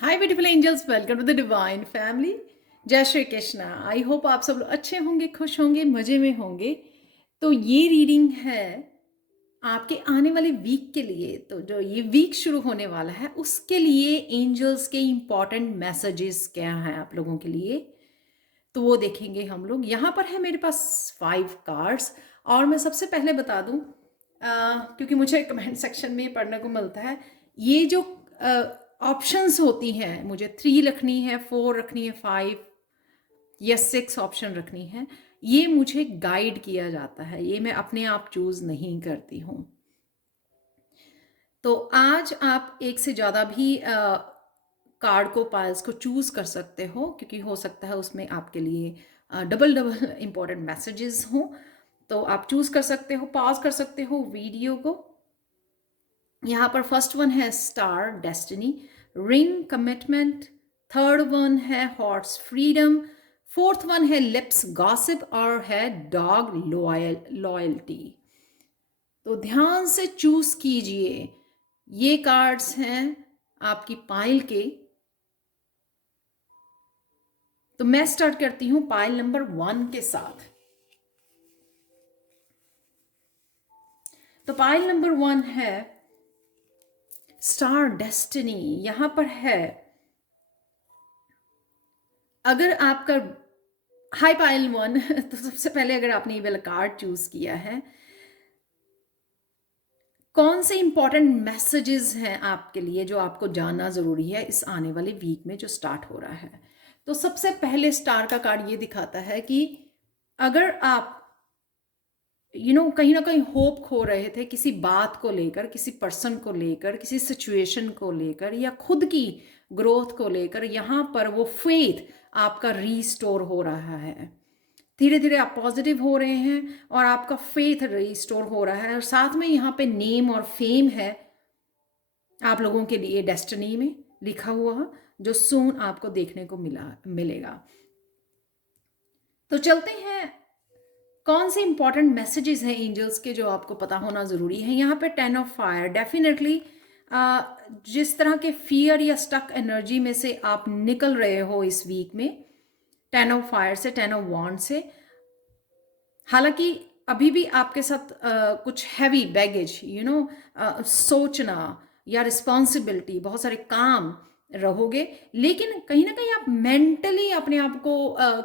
Hi beautiful angels, welcome to the divine family. जय Shri Krishna. I hope आप सब लोग अच्छे होंगे, खुश होंगे, मज़े में होंगे। तो ये रीडिंग है आपके आने वाले वीक के लिए। तो जो ये वीक शुरू होने वाला है उसके लिए एंजल्स के इम्पॉर्टेंट मैसेजेस क्या हैं आप लोगों के लिए, तो वो देखेंगे हम लोग। यहाँ पर है मेरे पास 5 कार्ड्स। और मैं सबसे पहले बता दूँ, क्योंकि मुझे कमेंट सेक्शन में पढ़ने को मिलता है, ये जो ऑप्शंस होती हैं, मुझे 3 रखनी है, 4 रखनी है, 5 या 6 ऑप्शन रखनी है, ये मुझे गाइड किया जाता है, ये मैं अपने आप चूज़ नहीं करती हूँ। तो आज आप एक से ज़्यादा भी कार्ड को, पाइल्स को चूज़ कर सकते हो, क्योंकि हो सकता है उसमें आपके लिए डबल डबल इम्पोर्टेंट मैसेजेस हों। तो आप चूज़ कर सकते हो, पॉज कर सकते हो वीडियो को। यहाँ पर फर्स्ट वन है star, destiny, ring, commitment. Third one है हॉर्स, फ्रीडम। फोर्थ वन है लिप्स, गॉसिप। और है डॉग, लॉयल्टी। तो ध्यान से चूज कीजिए। ये कार्ड्स हैं आपकी पाइल के। तो मैं स्टार्ट करती हूं पाइल नंबर 1 के साथ। तो पाइल नंबर 1 है स्टार, डेस्टिनी। यहां पर है, अगर आपका हाई पाइल 1 तो सबसे पहले अगर आपने ये वाला कार्ड चूज किया है, कौन से इंपॉर्टेंट मैसेजेस हैं आपके लिए जो आपको जानना ज़रूरी है इस आने वाले वीक में जो स्टार्ट हो रहा है। तो सबसे पहले स्टार का कार्ड ये दिखाता है कि अगर आप कहीं ना कहीं होप खो रहे थे किसी बात को लेकर, किसी पर्सन को लेकर, किसी सिचुएशन को लेकर, या खुद की ग्रोथ को लेकर, यहाँ पर वो फेथ आपका रीस्टोर हो रहा है। धीरे धीरे आप पॉजिटिव हो रहे हैं और आपका फेथ रिस्टोर हो रहा है। और साथ में यहाँ पे नेम और फेम है आप लोगों के लिए डेस्टिनी में लिखा हुआ, जो सून आपको देखने को मिलेगा। तो चलते हैं, कौन से इंपॉर्टेंट मैसेजेस हैं एंजल्स के जो आपको पता होना ज़रूरी है। यहाँ पे 10 ऑफ फायर, डेफिनेटली जिस तरह के फियर या स्टक एनर्जी में से आप निकल रहे हो इस वीक में, 10 ऑफ फायर से, 10 ऑफ वॉन्ड से, हालांकि अभी भी आपके साथ कुछ हैवी बैगेज, सोचना या रिस्पॉन्सिबिलिटी, बहुत सारे काम रहोगे, लेकिन कहीं ना कहीं आप मेंटली अपने आप को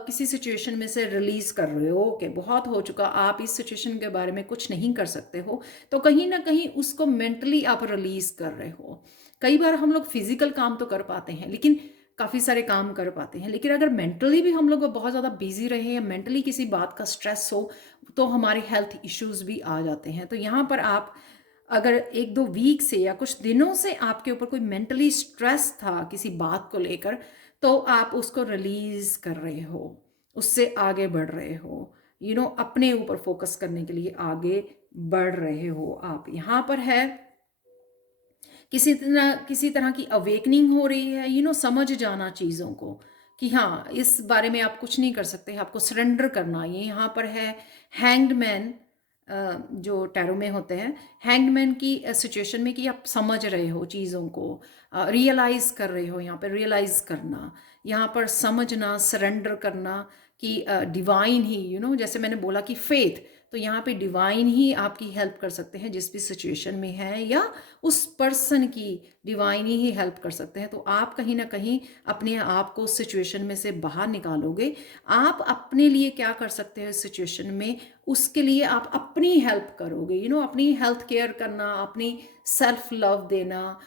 किसी सिचुएशन में से रिलीज कर रहे हो कि बहुत हो चुका, आप इस सिचुएशन के बारे में कुछ नहीं कर सकते हो। तो कहीं ना कहीं उसको मेंटली आप रिलीज कर रहे हो। कई बार हम लोग फिजिकल काम तो कर पाते हैं, लेकिन काफ़ी सारे काम कर पाते हैं, लेकिन अगर मेंटली भी हम लोग बहुत ज़्यादा बिजी रहे या मेंटली किसी बात का स्ट्रेस हो, तो हमारे हेल्थ इश्यूज भी आ जाते हैं। तो यहाँ पर आप अगर 1-2 वीक से या कुछ दिनों से आपके ऊपर कोई मेंटली स्ट्रेस था किसी बात को लेकर, तो आप उसको रिलीज कर रहे हो, उससे आगे बढ़ रहे हो, अपने ऊपर फोकस करने के लिए आगे बढ़ रहे हो आप। यहाँ पर है किसी तरह की अवेकनिंग हो रही है, समझ जाना चीज़ों को कि हाँ, इस बारे में आप कुछ नहीं कर सकते, आपको सरेंडर करना। ये यहाँ पर है हैंग्ड मैन, जो टैरो में होते हैं, हैंग्ड मैन की सिचुएशन में कि आप समझ रहे हो चीज़ों को, रियलाइज़ कर रहे हो। यहाँ पर रियलाइज़ करना, यहाँ पर समझना, सरेंडर करना कि डिवाइन ही, जैसे मैंने बोला कि फेथ, तो यहाँ पे डिवाइन ही आपकी हेल्प कर सकते हैं जिस भी सिचुएशन में है, या उस पर्सन की डिवाइन ही हेल्प कर सकते हैं। तो आप कहीं ना कहीं अपने आप को उस सिचुएशन में से बाहर निकालोगे। आप अपने लिए क्या कर सकते हैं इस सिचुएशन में, उसके लिए आप अपनी हेल्प करोगे। अपनी हेल्थ केयर करना, अपनी सेल्फ लव देना,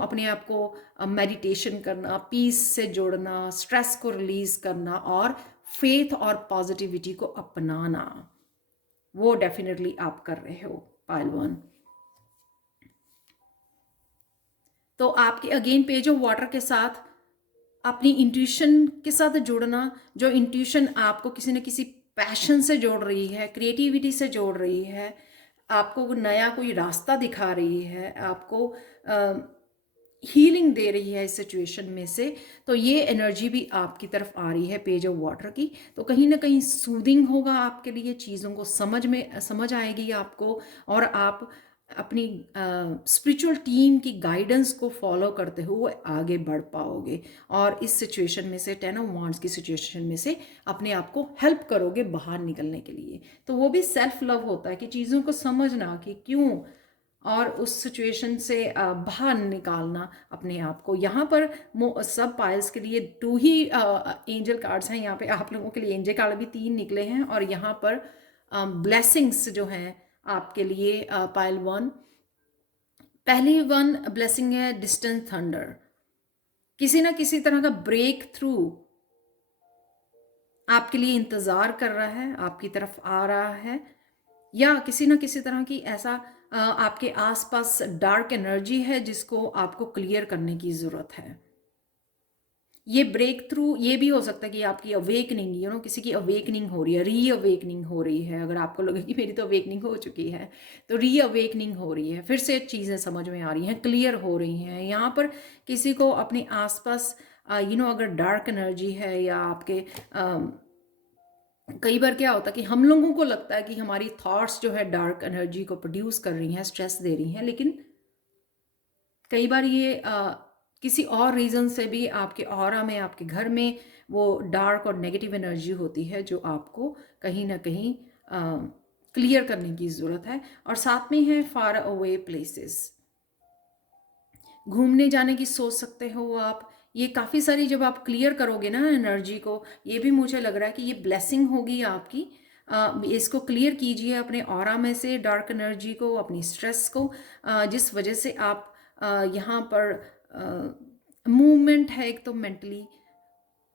अपने आप को मेडिटेशन करना, पीस से जोड़ना, स्ट्रेस को रिलीज करना और फेथ और पॉजिटिविटी को अपनाना, वो डेफिनेटली आप कर रहे हो पाइल 1। तो आपके अगेन पेज ऑफ वाटर के साथ अपनी इंट्यूशन के साथ जुड़ना, जो इंट्यूशन आपको किसी न किसी पैशन से जोड़ रही है, क्रिएटिविटी से जोड़ रही है, आपको नया कोई रास्ता दिखा रही है, आपको हीलिंग दे रही है इस सिचुएशन में से, तो ये एनर्जी भी आपकी तरफ आ रही है पेज ऑफ वाटर की। तो कहीं ना कहीं सूदिंग होगा आपके लिए, चीज़ों को समझ आएगी आपको, और आप अपनी स्पिरिचुअल टीम की गाइडेंस को फॉलो करते हुए आगे बढ़ पाओगे, और इस सिचुएशन में से, 10 ऑफ वांड्स की सिचुएशन में से अपने आप को हेल्प करोगे बाहर निकलने के लिए। तो वो भी सेल्फ लव होता है कि चीज़ों को समझना कि क्यों, और उस सिचुएशन से बाहर निकालना अपने आप को। यहाँ पर सब पाइल्स के लिए 2 ही एंजल कार्ड्स हैं। यहाँ पे आप लोगों के लिए एंजल कार्ड भी 3 निकले हैं, और यहाँ पर ब्लेसिंग्स जो हैं आपके लिए पाइल 1, पहली 1 ब्लेसिंग है डिस्टेंट थंडर। किसी ना किसी तरह का ब्रेक थ्रू आपके लिए इंतज़ार कर रहा है, आपकी तरफ आ रहा है, या किसी ना किसी तरह की ऐसा आपके आसपास डार्क एनर्जी है जिसको आपको क्लियर करने की ज़रूरत है। ये ब्रेक थ्रू ये भी हो सकता है कि आपकी अवेकनिंग, किसी की अवेकनिंग हो रही है, री अवेकनिंग हो रही है। अगर आपको लगे कि मेरी तो अवेकनिंग हो चुकी है, तो री अवेकनिंग हो रही है, फिर से चीज़ें समझ में आ रही हैं, क्लियर हो रही हैं। यहाँ पर किसी को अपने आसपास अगर डार्क एनर्जी है, या आपके कई बार क्या होता है कि हम लोगों को लगता है कि हमारी थॉट्स जो है डार्क एनर्जी को प्रोड्यूस कर रही हैं, स्ट्रेस दे रही हैं, लेकिन कई बार ये किसी और रीज़न से भी आपके ऑरा में, आपके घर में वो डार्क और नेगेटिव एनर्जी होती है, जो आपको कहीं ना कहीं क्लियर करने की ज़रूरत है। और साथ में है फार अवे प्लेसेस, घूमने जाने की सोच सकते हो आप। ये काफ़ी सारी जब आप क्लियर करोगे ना एनर्जी को, ये भी मुझे लग रहा है कि ये ब्लेसिंग होगी आपकी। इसको क्लियर कीजिए अपने ऑरा में से डार्क एनर्जी को, अपनी स्ट्रेस को, जिस वजह से आप यहाँ पर मूवमेंट है, एक तो मेंटली,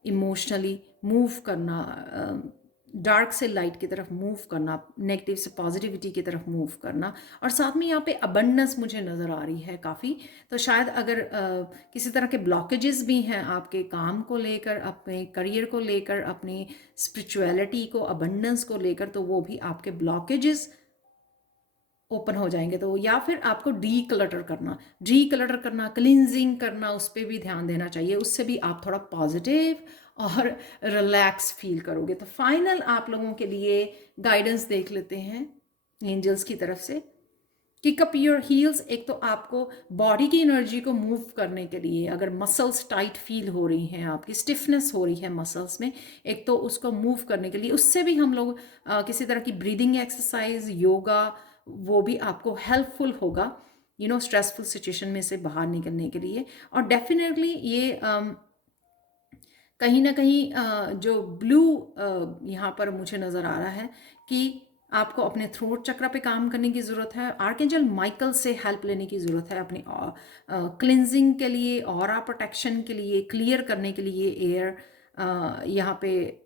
इमोशनली मूव करना, डार्क से लाइट की तरफ मूव करना, नेगेटिव से पॉजिटिविटी की तरफ मूव करना, और साथ में यहाँ पे अबंडेंस मुझे नज़र आ रही है काफ़ी। तो शायद अगर किसी तरह के ब्लॉकेजेस भी हैं आपके काम को लेकर, अपने करियर को लेकर, अपनी स्पिरिचुअलिटी को, अबंडेंस को लेकर, तो वो भी आपके ब्लॉकेजेस ओपन हो जाएंगे। तो या फिर आपको डी क्लटर करना, क्लिनजिंग करना, उस पर भी ध्यान देना चाहिए। उससे भी आप थोड़ा पॉजिटिव और रिलैक्स फील करोगे। तो फाइनल आप लोगों के लिए गाइडेंस देख लेते हैं एंजल्स की तरफ से। किक अप योर हील्स, एक तो आपको बॉडी की एनर्जी को मूव करने के लिए, अगर मसल्स टाइट फील हो रही हैं, आपकी स्टिफनेस हो रही है मसल्स में, एक तो उसको मूव करने के लिए, उससे भी हम लोग किसी तरह की ब्रीदिंग एक्सरसाइज, योगा, वो भी आपको हेल्पफुल होगा स्ट्रेसफुल सिचुएशन में से बाहर निकलने के लिए। और डेफिनेटली ये कहीं ना कहीं जो ब्लू यहाँ पर मुझे नज़र आ रहा है कि आपको अपने थ्रोट चक्र पे काम करने की ज़रूरत है। आर्कएंजल माइकल से हेल्प लेने की ज़रूरत है अपनी क्लिनजिंग के लिए, ऑरा प्रोटेक्शन के लिए, क्लियर करने के लिए एयर यहाँ पे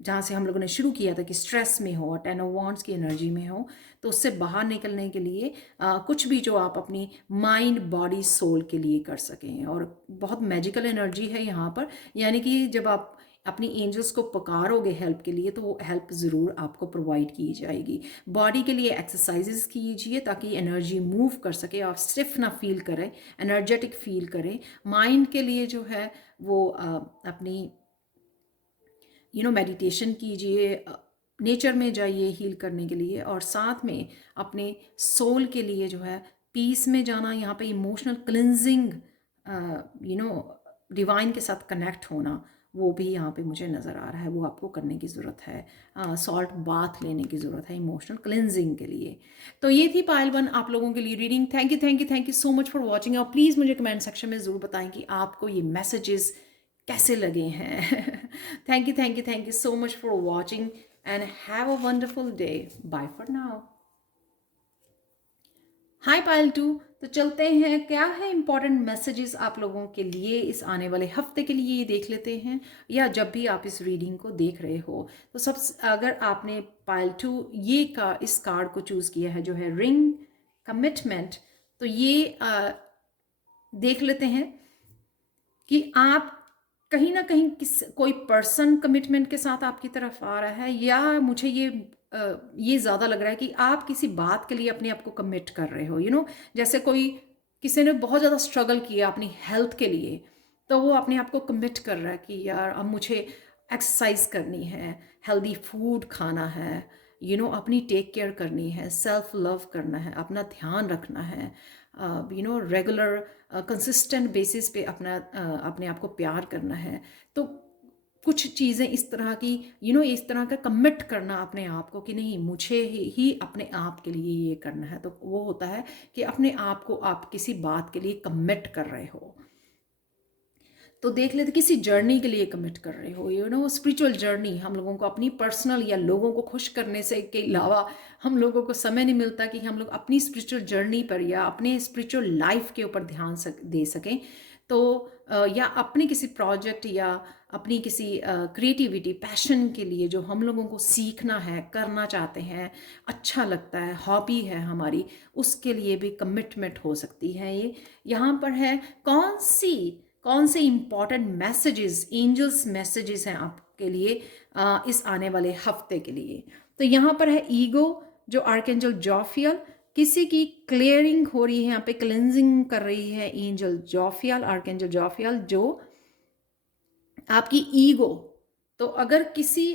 जहाँ से हम लोगों ने शुरू किया था कि स्ट्रेस में हो, 10 ऑफ वांड्स की एनर्जी में हो, तो उससे बाहर निकलने के लिए कुछ भी जो आप अपनी माइंड, बॉडी, सोल के लिए कर सकें। और बहुत मैजिकल एनर्जी है यहाँ पर, यानी कि जब आप अपनी एंजल्स को पुकारोगे हेल्प के लिए, तो वो हेल्प ज़रूर आपको प्रोवाइड की जाएगी। बॉडी के लिए एक्सरसाइजेस कीजिए ताकि एनर्जी मूव कर सके, आप स्टिफ ना फील करें, एनर्जेटिक फील करें। माइंड के लिए जो है वो अपनी मेडिटेशन कीजिए, नेचर में जाइए हील करने के लिए, और साथ में अपने सोल के लिए जो है पीस में जाना, यहाँ पे इमोशनल क्लिनजिंग, डिवाइन के साथ कनेक्ट होना, वो भी यहाँ पे मुझे नज़र आ रहा है, वो आपको करने की ज़रूरत है। सॉल्ट बाथ लेने की ज़रूरत है इमोशनल क्लिनजिंग के लिए। तो ये थी पाइल 1 आप लोगों के लिए reading. Thank you so much for watching. और प्लीज़ मुझे कमेंट सेक्शन में ज़रूर बताएं कि आपको ये मैसेजेस कैसे लगे हैं। Thank you so much for watching and have a wonderful day. Bye for now. Hi Payal 2, तो चलते हैं, क्या है इंपॉर्टेंट मैसेजेस आप लोगों के लिए इस आने वाले हफ्ते के लिए, ये देख लेते हैं। या जब भी आप इस रीडिंग को देख रहे हो, तो अगर आपने पायल 2 इस कार्ड को चूज़ किया है जो है रिंग कमिटमेंट, तो ये देख लेते हैं कि आप कहीं ना कहीं कोई पर्सन कमिटमेंट के साथ आपकी तरफ आ रहा है, या मुझे ये ज़्यादा लग रहा है कि आप किसी बात के लिए अपने आप को कमिट कर रहे हो। जैसे कोई किसी ने बहुत ज़्यादा स्ट्रगल किया अपनी हेल्थ के लिए, तो वो अपने आप को कमिट कर रहा है कि यार अब मुझे एक्सरसाइज करनी है, हेल्दी फूड खाना है, अपनी टेक केयर करनी है, सेल्फ लव करना है, अपना ध्यान रखना है, रेगुलर कंसिस्टेंट बेसिस पे अपने आप को प्यार करना है। तो कुछ चीज़ें इस तरह की, इस तरह का कमिट करना अपने आप को कि नहीं, मुझे ही अपने आप के लिए ये करना है। तो वो होता है कि अपने आप को आप किसी बात के लिए कमिट कर रहे हो। तो देख लेते किसी जर्नी के लिए कमिट कर रहे हो, स्पिरिचुअल जर्नी। हम लोगों को अपनी पर्सनल या लोगों को खुश करने से के अलावा हम लोगों को समय नहीं मिलता कि हम लोग अपनी स्पिरिचुअल जर्नी पर या अपने स्पिरिचुअल लाइफ के ऊपर ध्यान दे सकें। तो या अपने किसी प्रोजेक्ट या अपनी किसी क्रिएटिविटी पैशन के लिए जो हम लोगों को सीखना है, करना चाहते हैं, अच्छा लगता है, हॉबी है हमारी, उसके लिए भी कमिटमेंट हो सकती है ये। यहाँ पर है कौन से इंपॉर्टेंट मैसेजेस, एंजल्स मैसेजेस हैं आपके लिए इस आने वाले हफ्ते के लिए। तो यहाँ पर है ईगो, जो आर्कएंजल जोफियल, किसी की क्लियरिंग हो रही है, यहाँ पे क्लेंजिंग कर रही है एंजल जोफियल, आर्कएंजल जोफियल, जो आपकी ईगो। तो अगर किसी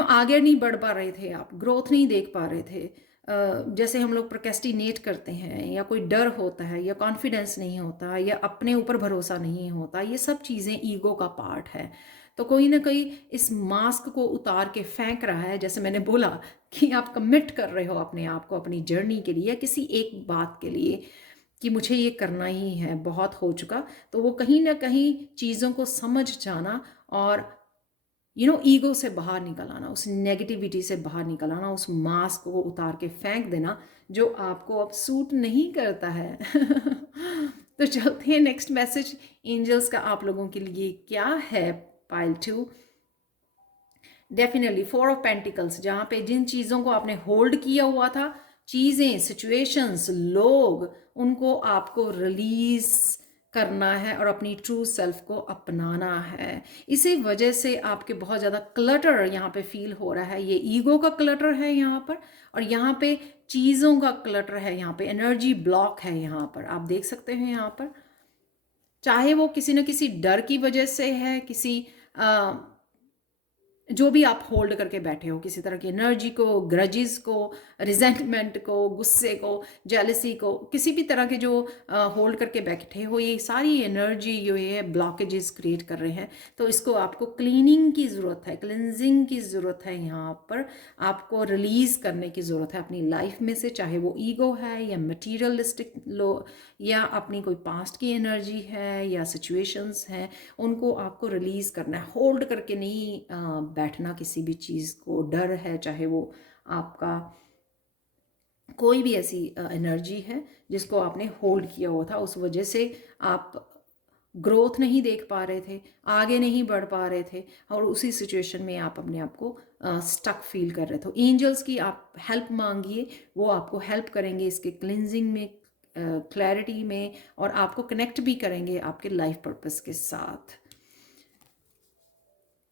आगे नहीं बढ़ पा रहे थे, आप ग्रोथ नहीं देख पा रहे थे, जैसे हम लोग प्रोक्रेस्टिनेट करते हैं, या कोई डर होता है, या कॉन्फिडेंस नहीं होता, या अपने ऊपर भरोसा नहीं होता, ये सब चीज़ें ईगो का पार्ट है। तो कोई ना कोई इस मास्क को उतार के फेंक रहा है, जैसे मैंने बोला कि आप कमिट कर रहे हो अपने आप को अपनी जर्नी के लिए, या किसी एक बात के लिए कि मुझे ये करना ही है, बहुत हो चुका। तो वो कहीं ना कहीं चीज़ों को समझ जाना और ईगो से बाहर निकल आना, उस नेगेटिविटी से बाहर निकल आना, उस मास्क को उतार के फेंक देना जो आपको अब सूट नहीं करता है। तो चलते हैं नेक्स्ट मैसेज एंजल्स का आप लोगों के लिए क्या है। पाइल 2, डेफिनेटली 4 ऑफ पेंटिकल्स, जहाँ पे जिन चीज़ों को आपने होल्ड किया हुआ था, चीज़ें, सिचुएशंस, लोग, उनको आपको रिलीज करना है और अपनी ट्रू सेल्फ को अपनाना है। इसी वजह से आपके बहुत ज़्यादा क्लटर यहाँ पे फील हो रहा है। ये ईगो का क्लटर है यहाँ पर, और यहाँ पे चीज़ों का क्लटर है, यहाँ पे एनर्जी ब्लॉक है। यहाँ पर आप देख सकते हैं, यहाँ पर चाहे वो किसी न किसी डर की वजह से है, किसी जो भी आप होल्ड करके बैठे हो, किसी तरह की एनर्जी को, ग्रजेस को, रिजेंटमेंट को, गुस्से को, जेलसी को, किसी भी तरह के जो होल्ड करके बैठे हो, ये सारी एनर्जी जो है ब्लॉकेजेस क्रिएट कर रहे हैं। तो इसको आपको क्लीनिंग की ज़रूरत है, क्लिनजिंग की ज़रूरत है। यहाँ पर आपको रिलीज़ करने की ज़रूरत है अपनी लाइफ में से, चाहे वो ईगो है या मटीरियलिस्टिक लो, या अपनी कोई पास्ट की एनर्जी है या सिचुएशंस हैं, उनको आपको रिलीज़ करना है। होल्ड करके नहीं बैठना किसी भी चीज़ को। डर है, चाहे वो आपका कोई भी ऐसी एनर्जी है जिसको आपने होल्ड किया हुआ था, उस वजह से आप ग्रोथ नहीं देख पा रहे थे, आगे नहीं बढ़ पा रहे थे, और उसी सिचुएशन में आप अपने आप को स्टक फील कर रहे थे। एंजल्स की आप हेल्प मांगिए, वो आपको हेल्प करेंगे इसके क्लिनजिंग में, क्लैरिटी में, और आपको कनेक्ट भी करेंगे आपके लाइफ पर्पस के साथ।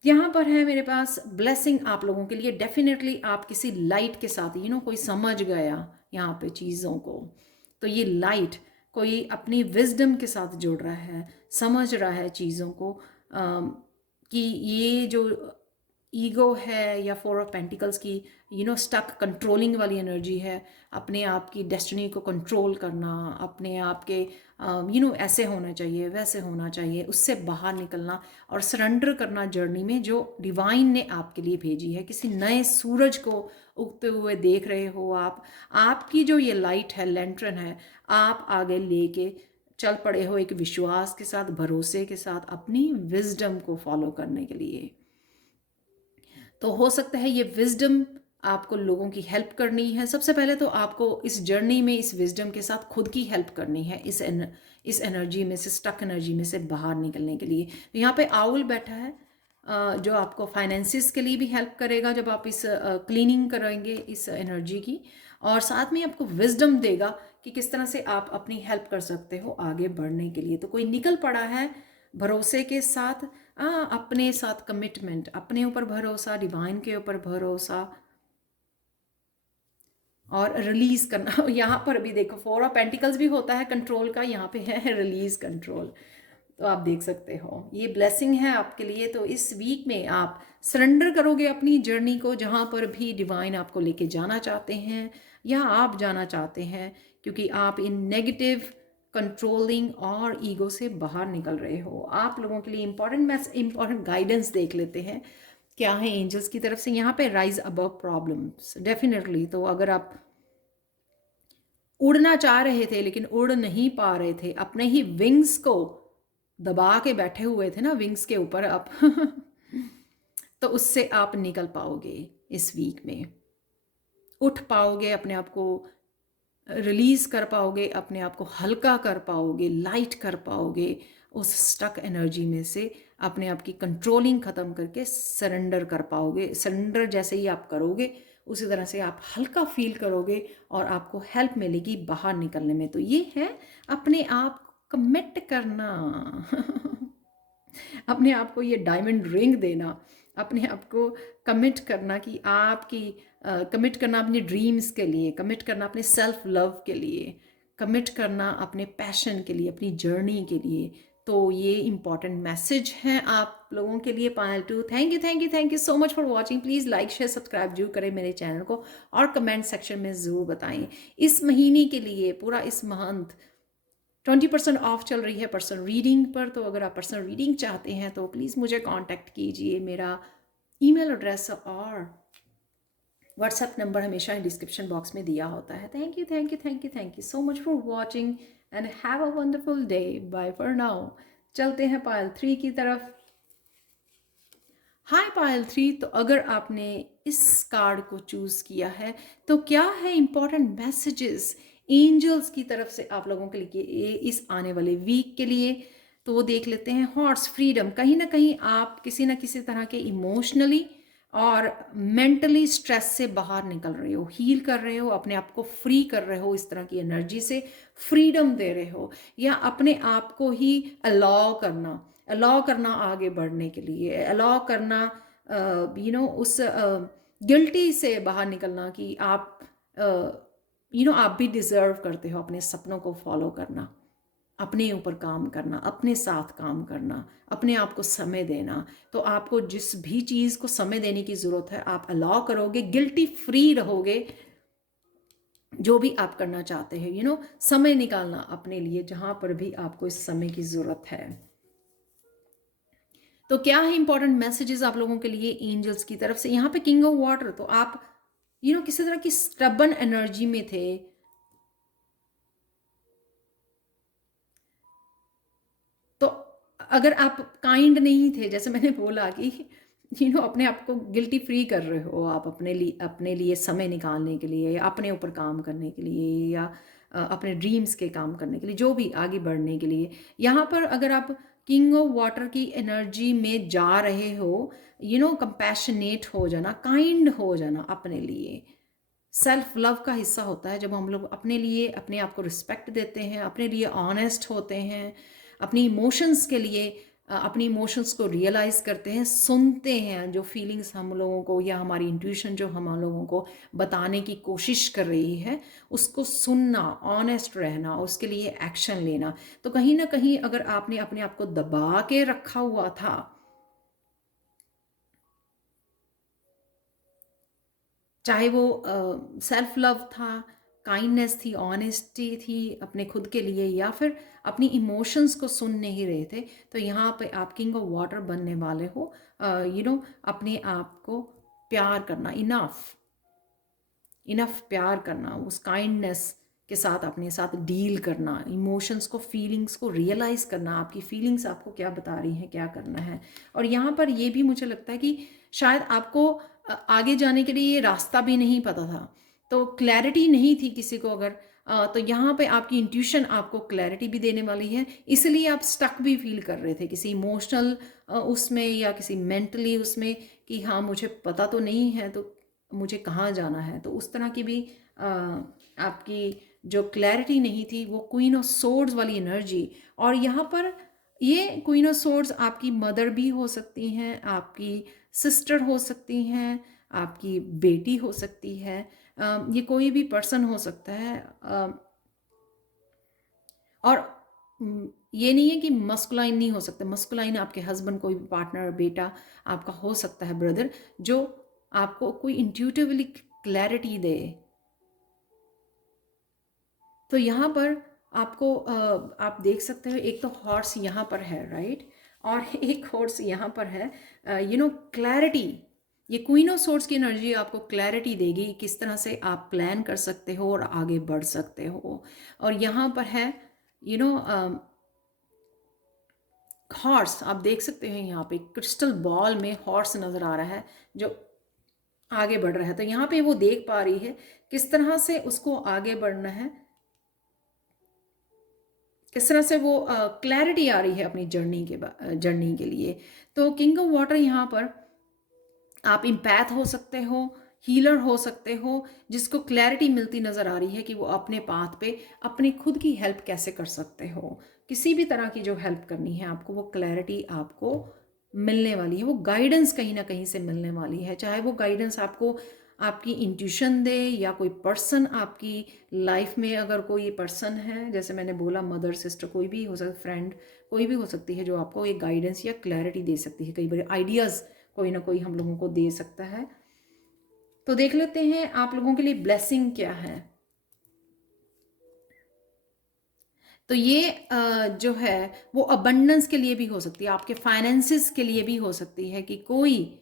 यहाँ पर है मेरे पास ब्लेसिंग आप लोगों के लिए। डेफिनेटली आप किसी लाइट के साथ, कोई समझ गया यहाँ पे चीज़ों को, तो ये लाइट कोई अपनी विजडम के साथ जुड़ रहा है, समझ रहा है चीज़ों को, कि ये जो ईगो है या 4 ऑफ पेंटिकल्स की स्टक कंट्रोलिंग वाली एनर्जी है, अपने आप की डेस्टिनी को कंट्रोल करना, अपने आप के ऐसे होना चाहिए, वैसे होना चाहिए, उससे बाहर निकलना और सरेंडर करना जर्नी में जो डिवाइन ने आपके लिए भेजी है। किसी नए सूरज को उगते हुए देख रहे हो आप, आपकी जो ये लाइट है, लैंटर्न है, आप आगे लेके चल पड़े हो एक विश्वास के साथ, भरोसे के साथ, अपनी विजडम को फॉलो करने के लिए। तो हो सकता है ये विजडम आपको लोगों की हेल्प करनी है। सबसे पहले तो आपको इस जर्नी में इस विजडम के साथ खुद की हेल्प करनी है, इस एनर्जी में से, स्टक एनर्जी में से बाहर निकलने के लिए। तो यहाँ पे आउल बैठा है, जो आपको फाइनेंसिस के लिए भी हेल्प करेगा जब आप इस क्लीनिंग करेंगे इस एनर्जी की, और साथ में आपको विजडम देगा कि किस तरह से आप अपनी हेल्प कर सकते हो आगे बढ़ने के लिए। तो कोई निकल पड़ा है भरोसे के साथ, अपने साथ कमिटमेंट, अपने ऊपर भरोसा, डिवाइन के ऊपर भरोसा, और रिलीज़ करना। यहाँ पर भी देखो 4 ऑफ पेंटिकल्स भी होता है कंट्रोल का, यहाँ पे है रिलीज़ कंट्रोल। तो आप देख सकते हो ये ब्लेसिंग है आपके लिए। तो इस वीक में आप सरेंडर करोगे अपनी जर्नी को, जहाँ पर भी डिवाइन आपको लेके जाना चाहते हैं या आप जाना चाहते हैं, क्योंकि आप इन नेगेटिव कंट्रोलिंग और ईगो से बाहर निकल रहे हो। आप लोगों के लिए इंपॉर्टेंट गाइडेंस देख लेते हैं क्या है एंजल्स की तरफ से। यहाँ पे राइज अबव प्रॉब्लम्स डेफिनेटली। तो अगर आप उड़ना चाह रहे थे लेकिन उड़ नहीं पा रहे थे, अपने ही विंग्स को दबा के बैठे हुए थे ना विंग्स के ऊपर आप तो उससे आप निकल पाओगे इस वीक में, उठ पाओगे, अपने आप को रिलीज कर पाओगे, अपने आप को हल्का कर पाओगे, लाइट कर पाओगे, उस स्टक एनर्जी में से अपने आप की कंट्रोलिंग ख़त्म करके सरेंडर कर पाओगे। सरेंडर जैसे ही आप करोगे उसी तरह से आप हल्का फील करोगे और आपको हेल्प मिलेगी बाहर निकलने में। तो ये है अपने आप कमिट करना अपने आप को ये डायमंड रिंग देना, अपने आप को कमिट करना कि आपकी कमिट करना अपने ड्रीम्स के लिए, कमिट करना अपने सेल्फ लव के लिए, कमिट करना अपने पैशन के लिए, अपनी जर्नी के लिए। तो ये इंपॉर्टेंट मैसेज है आप लोगों के लिए। Payal two thank you so much for watching. Please like share subscribe जरूर करें मेरे चैनल को और कमेंट सेक्शन में ज़रूर बताएं। इस महीने के लिए पूरा इस मंथ 20% ऑफ चल रही है पर्सनल रीडिंग पर। तो अगर आप पर्सनल रीडिंग चाहते हैं तो प्लीज़ मुझे कांटेक्ट कीजिए। मेरा ईमेल एड्रेस और व्हाट्सएप नंबर हमेशा डिस्क्रिप्शन बॉक्स में दिया होता है। Thank you so much for watching and have a wonderful day. Bye for now. चलते हैं पायल 3 की तरफ। हाय पायल 3, तो अगर आपने इस कार्ड को चूज़ किया है तो क्या है इंपॉर्टेंट मैसेजेस एंजल्स की तरफ से आप लोगों के लिए इस आने वाले वीक के लिए। तो वो देख लेते हैं। हॉर्स फ्रीडम, कहीं ना कहीं आप किसी ना किसी तरह के इमोशनली और मेंटली स्ट्रेस से बाहर निकल रहे हो, हील कर रहे हो, अपने आप को फ्री कर रहे हो, इस तरह की एनर्जी से फ्रीडम दे रहे हो, या अपने आप को ही अलाउ करना आगे बढ़ने के लिए, अलाउ करना उस गिल्टी से बाहर निकलना कि आप आप भी डिज़र्व करते हो अपने सपनों को फॉलो करना, अपने ऊपर काम करना, अपने साथ काम करना, अपने आप को समय देना। तो आपको जिस भी चीज़ को समय देने की ज़रूरत है आप अलाउ करोगे, गिल्टी फ्री रहोगे, जो भी आप करना चाहते हैं समय निकालना अपने लिए जहाँ पर भी आपको इस समय की ज़रूरत है। तो क्या है इंपॉर्टेंट मैसेजेस आप लोगों के लिए एंजल्स की तरफ से। यहाँ पे किंग ऑफ वाटर, तो आप किसी तरह की स्टबन एनर्जी में थे, तो अगर आप काइंड नहीं थे, जैसे मैंने बोला कि अपने आप को गिल्टी फ्री कर रहे हो आप अपने लिए समय निकालने के लिए, या अपने ऊपर काम करने के लिए, या अपने ड्रीम्स के काम करने के लिए, जो भी आगे बढ़ने के लिए। यहाँ पर अगर आप किंग ऑफ वाटर की एनर्जी में जा रहे हो, कंपैशनेट हो जाना, काइंड हो जाना अपने लिए। सेल्फ लव का हिस्सा होता है जब हम लोग अपने लिए अपने आप को रिस्पेक्ट देते हैं, अपने लिए ऑनेस्ट होते हैं, अपनी इमोशंस के लिए अपनी इमोशंस को रियलाइज़ करते हैं, सुनते हैं जो फीलिंग्स हम लोगों को या हमारी इंट्यूशन जो हम लोगों को बताने की कोशिश कर रही है, उसको सुनना, ऑनेस्ट रहना, उसके लिए एक्शन लेना। तो कहीं ना कहीं अगर आपने अपने आप को दबा के रखा हुआ था, चाहे वो सेल्फ लव था, काइंडनेस थी, ऑनेस्टी थी अपने खुद के लिए, या फिर अपनी इमोशंस को सुन नहीं रहे थे, तो यहाँ पे आप किंग ऑफ वाटर बनने वाले हो। अपने आप को प्यार करना, इनफ प्यार करना, उस काइंडनेस के साथ अपने साथ डील करना, इमोशंस को, फीलिंग्स को रियलाइज़ करना, आपकी फीलिंग्स आपको क्या बता रही हैं, क्या करना है। और यहाँ पर ये भी मुझे लगता है कि शायद आपको आगे जाने के लिए ये रास्ता भी नहीं पता था, तो क्लैरिटी नहीं थी किसी को अगर तो यहाँ पे आपकी इंट्यूशन आपको क्लैरिटी भी देने वाली है, इसलिए आप स्टक भी फील कर रहे थे किसी इमोशनल उसमें या किसी मेंटली उसमें कि हाँ मुझे पता तो नहीं है तो मुझे कहाँ जाना है। तो उस तरह की भी आपकी जो क्लैरिटी नहीं थी, वो क्वीन ऑफ सोर्ड्स वाली एनर्जी। और यहाँ पर ये क्वीन ऑफ सोर्ड्स आपकी मदर भी हो सकती हैं, आपकी सिस्टर हो सकती हैं, आपकी बेटी हो सकती है, ये कोई भी पर्सन हो सकता है। और ये नहीं है कि मस्कुलाइन नहीं हो सकता। मस्कुलाइन आपके हस्बैंड, कोई भी पार्टनर, बेटा आपका हो सकता है, ब्रदर, जो आपको कोई इंट्यूटिवली क्लैरिटी दे। तो यहाँ पर आपको आप देख सकते हो, एक तो हॉर्स यहाँ पर है, राइट, और एक हॉर्स यहाँ पर है। क्लैरिटी, ये क्वीन ऑफ सोर्ड्स की एनर्जी आपको क्लैरिटी देगी, किस तरह से आप प्लान कर सकते हो और आगे बढ़ सकते हो। और यहाँ पर है हॉर्स, आप देख सकते हैं यहाँ पे क्रिस्टल बॉल में हॉर्स नज़र आ रहा है जो आगे बढ़ रहा है। तो यहाँ पे वो देख पा रही है किस तरह से उसको आगे बढ़ना है, किस तरह से वो क्लैरिटी आ रही है अपनी जर्नी के लिए। तो किंग ऑफ वाटर यहाँ पर आप इम्पैथ हो सकते हो, हीलर हो सकते हो, जिसको क्लैरिटी मिलती नज़र आ रही है कि वो अपने पाथ पे अपनी खुद की हेल्प कैसे कर सकते हो। किसी भी तरह की जो हेल्प करनी है आपको, वो क्लैरिटी आपको मिलने वाली है, वो गाइडेंस कहीं ना कहीं से मिलने वाली है। चाहे वो गाइडेंस आपको आपकी इंट्यूशन दे, या कोई पर्सन आपकी लाइफ में, अगर कोई पर्सन है, जैसे मैंने बोला मदर, सिस्टर, कोई भी हो सकता, फ्रेंड कोई भी हो सकती है, जो आपको एक गाइडेंस या क्लैरिटी दे सकती है। कई बार आइडियाज़ कोई ना कोई हम लोगों को दे सकता है। तो देख लेते हैं आप लोगों के लिए ब्लेसिंग क्या है। तो ये जो है वो अबंडेंस के लिए भी हो सकती है, आपके फाइनेंसेस के लिए भी हो सकती है, कि कोई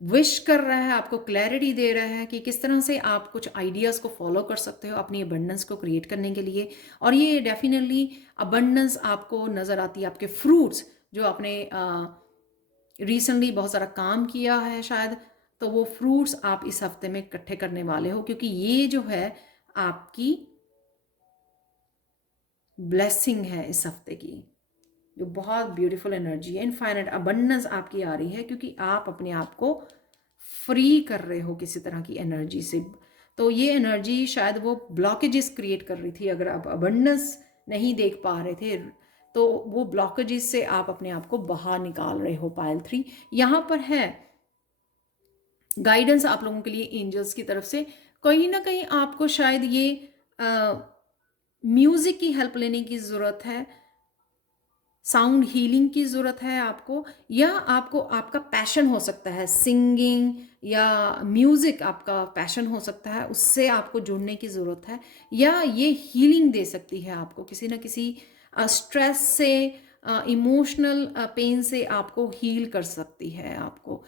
विश कर रहा है, आपको क्लैरिटी दे रहा है कि किस तरह से आप कुछ आइडियाज़ को फॉलो कर सकते हो अपनी अबंडेंस को क्रिएट करने के लिए। और ये डेफिनेटली अबंडेंस आपको नज़र आती है, आपके फ्रूट्स जो आपने रिसेंटली बहुत सारा काम किया है शायद, तो वो फ्रूट्स आप इस हफ्ते में इकट्ठे करने वाले हो, क्योंकि ये जो है आपकी ब्लेसिंग है इस हफ्ते की, जो बहुत ब्यूटीफुल एनर्जी है। इनफाइनाइट अबंडेंस आपकी आ रही है, क्योंकि आप अपने आप को फ्री कर रहे हो किसी तरह की एनर्जी से। तो ये एनर्जी शायद वो ब्लॉकेजेस क्रिएट कर रही थी, अगर आप अबंडेंस नहीं देख पा रहे थे, तो वो ब्लॉकेजेस से आप अपने आप को बाहर निकाल रहे हो। पाइल 3 यहाँ पर है गाइडेंस आप लोगों के लिए एंजल्स की तरफ से। कहीं ना कहीं आपको शायद ये म्यूज़िक की हेल्प लेने की ज़रूरत है, साउंड हीलिंग की ज़रूरत है आपको, या आपको आपका पैशन हो सकता है सिंगिंग, या म्यूज़िक आपका पैशन हो सकता है, उससे आपको जुड़ने की ज़रूरत है। या ये हीलिंग दे सकती है आपको किसी न किसी स्ट्रेस से, इमोशनल पेन से आपको हील कर सकती है, आपको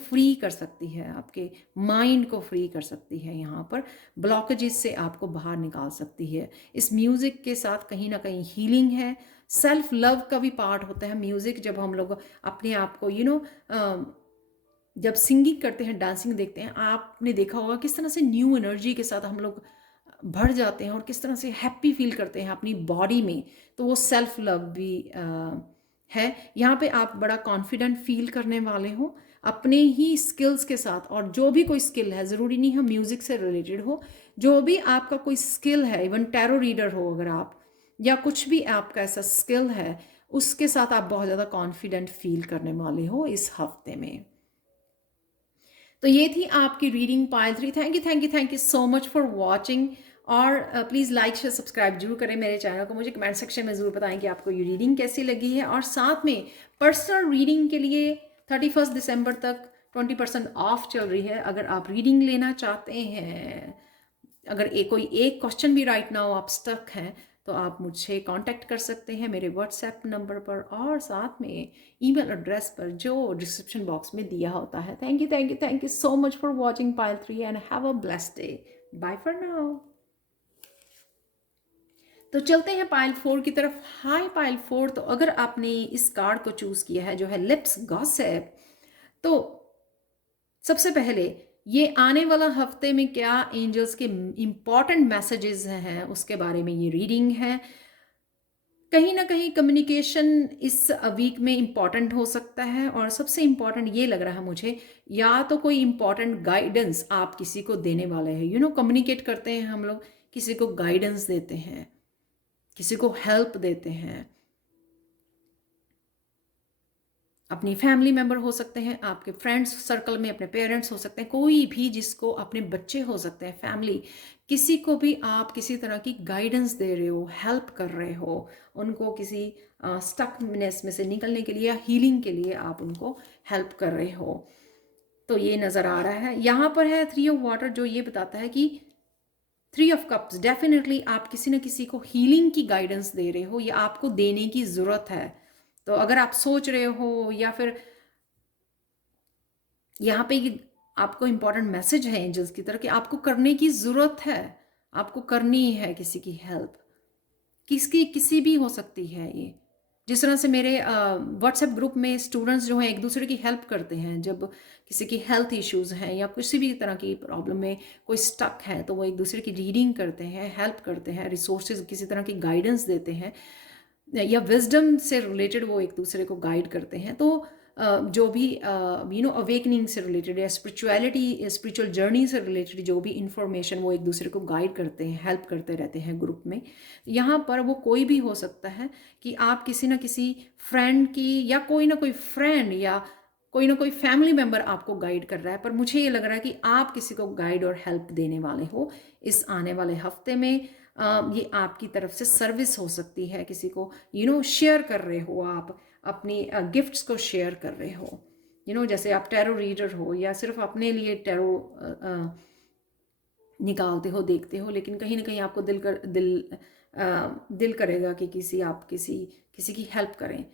फ्री कर सकती है, आपके माइंड को फ्री कर सकती है, यहाँ पर ब्लॉकेजेस से आपको बाहर निकाल सकती है। इस म्यूज़िक के साथ कहीं ना कहीं हीलिंग है, सेल्फ लव का भी पार्ट होता है म्यूज़िक। जब हम लोग अपने आप को जब सिंगिंग करते हैं, डांसिंग देखते हैं, आपने देखा होगा किस तरह से न्यू एनर्जी के साथ हम लोग भर जाते हैं, और किस तरह से हैप्पी फील करते हैं अपनी बॉडी में। तो वो सेल्फ लव भी है। यहाँ पे आप बड़ा कॉन्फिडेंट फील करने वाले हो अपने ही स्किल्स के साथ। और जो भी कोई स्किल है, ज़रूरी नहीं है म्यूज़िक से रिलेटेड हो, जो भी आपका कोई स्किल है, इवन टैरो रीडर हो अगर आप, या कुछ भी आपका ऐसा स्किल है, उसके साथ आप बहुत ज़्यादा कॉन्फिडेंट फील करने वाले हो इस हफ्ते में। तो ये थी आपकी reading pile 3। Thank you so much for watching. और प्लीज़ लाइक शेयर सब्सक्राइब जरूर करें मेरे चैनल को। मुझे कमेंट सेक्शन में ज़रूर बताएं कि आपको ये रीडिंग कैसी लगी है। और साथ में पर्सनल रीडिंग के लिए 31 दिसंबर तक 20% ऑफ चल रही है। अगर आप रीडिंग लेना चाहते हैं, अगर कोई एक क्वेश्चन भी राइट नाउ आप स्टक हैं, तो आप मुझे कांटेक्ट कर सकते हैं मेरे व्हाट्सएप नंबर पर, और साथ में ईमेल एड्रेस पर जो डिस्क्रिप्शन बॉक्स में दिया होता है। Thank you so much for watching pile 3 and have a blessed day. Bye for now. तो चलते हैं पाइल 4 की तरफ। हाय पाइल 4, तो अगर आपने इस कार्ड को चूज किया है जो है लिप्स गॉसिप, तो सबसे पहले ये आने वाला हफ्ते में क्या एंजल्स के इंपॉर्टेंट मैसेजेस हैं उसके बारे में ये रीडिंग है। कहीं ना कहीं कम्युनिकेशन इस वीक में इम्पॉर्टेंट हो सकता है, और सबसे इम्पॉर्टेंट ये लग रहा है मुझे, या तो कोई इम्पॉर्टेंट गाइडेंस आप किसी को देने वाले हैं। कम्युनिकेट करते हैं हम लोग, किसी को गाइडेंस देते हैं, किसी को हेल्प देते हैं, अपनी फैमिली मेम्बर हो सकते हैं, आपके फ्रेंड्स सर्कल में अपने पेरेंट्स हो सकते हैं, कोई भी जिसको अपने बच्चे हो सकते हैं, फैमिली, किसी को भी आप किसी तरह की गाइडेंस दे रहे हो, हेल्प कर रहे हो, उनको किसी स्टकनेस में से निकलने के लिए या हीलिंग के लिए आप उनको हेल्प कर रहे हो। तो ये नज़र आ रहा है। यहाँ पर है 3 ऑफ वाटर, जो ये बताता है कि 3 ऑफ कप्स, डेफिनेटली आप किसी न किसी को हीलिंग की गाइडेंस दे रहे हो या आपको देने की ज़रूरत है। तो अगर आप सोच रहे हो या फिर यहाँ पे ये आपको इंपॉर्टेंट मैसेज है एंजल्स की तरफ कि आपको करने की ज़रूरत है, आपको करनी है किसी की हेल्प, किसकी किसी भी हो सकती है ये। जिस तरह से मेरे व्हाट्सएप ग्रुप में स्टूडेंट्स जो हैं एक दूसरे की हेल्प करते हैं, जब किसी की हेल्थ इश्यूज़ हैं या किसी भी तरह की प्रॉब्लम में कोई स्टक है तो वो एक दूसरे की रीडिंग करते हैं, हेल्प करते हैं, रिसोर्सेज किसी तरह की गाइडेंस देते हैं या विजडम से रिलेटेड वो एक दूसरे को गाइड करते हैं। तो जो भी अवेकनिंग से रिलेटेड या स्पिरिचुअलिटी स्पिरिचुअल जर्नी से रिलेटेड जो भी इंफॉर्मेशन वो एक दूसरे को गाइड करते हैं, हेल्प करते रहते हैं ग्रुप में। यहाँ पर वो कोई भी हो सकता है कि आप किसी ना किसी फ्रेंड की या कोई ना कोई फ्रेंड या कोई ना कोई फैमिली मेम्बर आपको गाइड कर रहा है, पर मुझे ये लग रहा है कि आप किसी को गाइड और हेल्प देने वाले हो इस आने वाले हफ्ते में। ये आपकी तरफ से सर्विस हो सकती है, किसी को शेयर कर रहे हो, आप अपनी गिफ्ट्स को शेयर कर रहे हो, जैसे आप टैरो रीडर हो या सिर्फ अपने लिए टैरो निकालते हो, देखते हो, लेकिन कहीं ना कहीं आपको दिल करेगा कि किसी की हेल्प करें।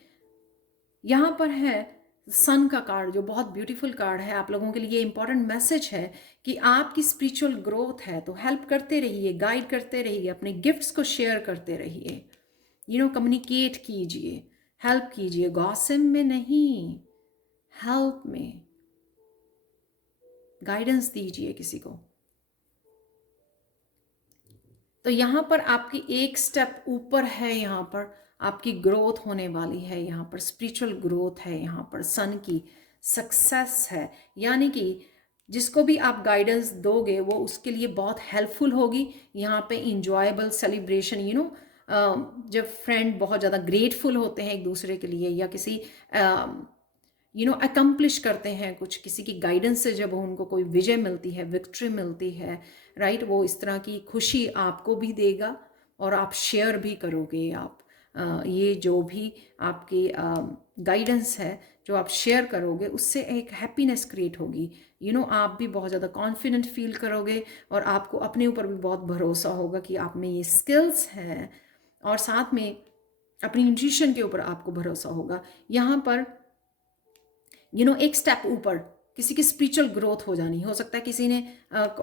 यहाँ पर है सन का कार्ड, जो बहुत ब्यूटीफुल कार्ड है। आप लोगों के लिए इंपॉर्टेंट मैसेज है कि आपकी स्पिरिचुअल ग्रोथ है, तो हेल्प करते रहिए, गाइड करते रहिए, अपने गिफ्ट्स को शेयर करते रहिए, कम्युनिकेट कीजिए, हेल्प कीजिए, गॉसिप में नहीं, हेल्प में, गाइडेंस दीजिए किसी को। तो यहाँ पर आपकी एक स्टेप ऊपर है, यहाँ पर आपकी ग्रोथ होने वाली है, यहाँ पर स्पिरिचुअल ग्रोथ है, यहाँ पर सन की सक्सेस है, यानी कि जिसको भी आप गाइडेंस दोगे वो उसके लिए बहुत हेल्पफुल होगी। यहाँ पे इंजॉयबल सेलिब्रेशन, जब फ्रेंड बहुत ज़्यादा ग्रेटफुल होते हैं एक दूसरे के लिए या किसी अकम्प्लिश करते हैं कुछ, किसी की गाइडेंस से जब उनको कोई विजय मिलती है, विक्ट्री मिलती है, राइट, वो इस तरह की खुशी आपको भी देगा और आप शेयर भी करोगे। आप ये जो भी आपकी गाइडेंस है जो आप शेयर करोगे उससे एक हैप्पीनेस क्रिएट होगी। आप भी बहुत ज़्यादा कॉन्फिडेंट फील करोगे और आपको अपने ऊपर भी बहुत भरोसा होगा कि आप में ये स्किल्स हैं, और साथ में अपनी इंट्यूशन के ऊपर आपको भरोसा होगा। यहाँ पर एक स्टेप ऊपर किसी की स्पिरिचुअल ग्रोथ हो जानी, हो सकता है किसी ने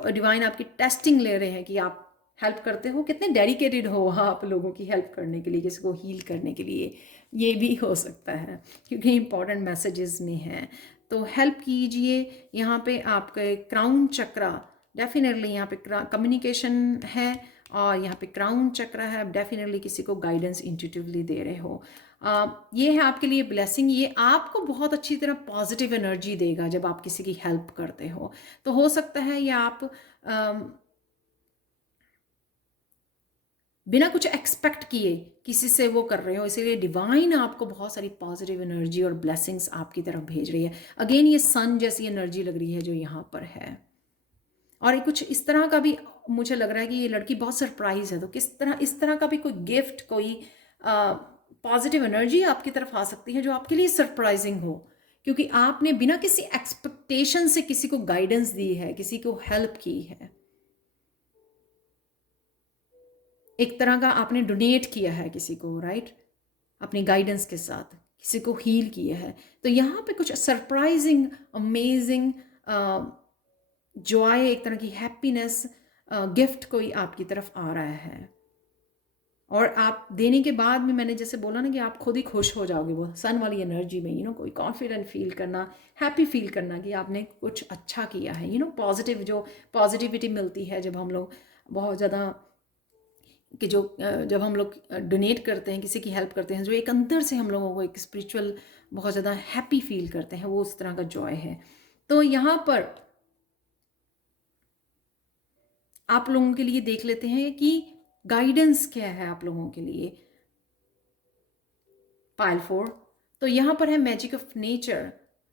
डिवाइन आपकी टेस्टिंग ले रहे हैं कि आप हेल्प करते हो, कितने डेडिकेटेड हो आप लोगों की हेल्प करने के लिए, किसी को हील करने के लिए, ये भी हो सकता है क्योंकि इंपॉर्टेंट मैसेजेस में है। तो हेल्प कीजिए। यहाँ पे आपके क्राउन चक्रा, डेफिनेटली यहाँ पे कम्युनिकेशन है और यहाँ पे क्राउन चक्र है, डेफिनेटली किसी को गाइडेंस इंट्यूटिवली दे रहे हो। ये है आपके लिए ब्लेसिंग, ये आपको बहुत अच्छी तरह पॉजिटिव एनर्जी देगा जब आप किसी की हेल्प करते हो। तो हो सकता है ये आप बिना कुछ एक्सपेक्ट किए किसी से वो कर रहे हो, इसीलिए डिवाइन आपको बहुत सारी पॉजिटिव एनर्जी और ब्लेसिंग्स आपकी तरफ भेज रही है। अगेन ये सन जैसी एनर्जी लग रही है जो यहाँ पर है, और कुछ इस तरह का भी मुझे लग रहा है कि ये लड़की बहुत सरप्राइज है, तो इस तरह का भी कोई गिफ्ट, कोई पॉजिटिव एनर्जी आपकी तरफ आ सकती है जो आपके लिए सरप्राइजिंग हो, क्योंकि आपने बिना किसी एक्सपेक्टेशन से किसी को गाइडेंस दी है, किसी को हेल्प की है, एक तरह का आपने डोनेट किया है किसी को, राइट, अपनी गाइडेंस के साथ किसी को हील किया है। तो यहाँ पे कुछ सरप्राइजिंग, अमेजिंग जॉय, एक तरह की हैप्पीनेस गिफ्ट कोई आपकी तरफ आ रहा है, और आप देने के बाद में, मैंने जैसे बोला ना कि आप खुद ही खुश हो जाओगे वो सन वाली एनर्जी में, कोई कॉन्फिडेंट फील करना, हैप्पी फील करना कि आपने कुछ अच्छा किया है, पॉजिटिव, जो पॉजिटिविटी मिलती है जब हम लोग बहुत ज़्यादा कि जब हम लोग डोनेट करते हैं, किसी की हेल्प करते हैं, जो एक अंदर से हम लोगों को एक स्पिरिचुअल बहुत ज़्यादा हैप्पी फील करते हैं, वो उस तरह का जॉय है। तो यहाँ पर आप लोगों के लिए देख लेते हैं कि गाइडेंस क्या है आप लोगों के लिए। पाइल 4, तो यहाँ पर है मैजिक ऑफ नेचर।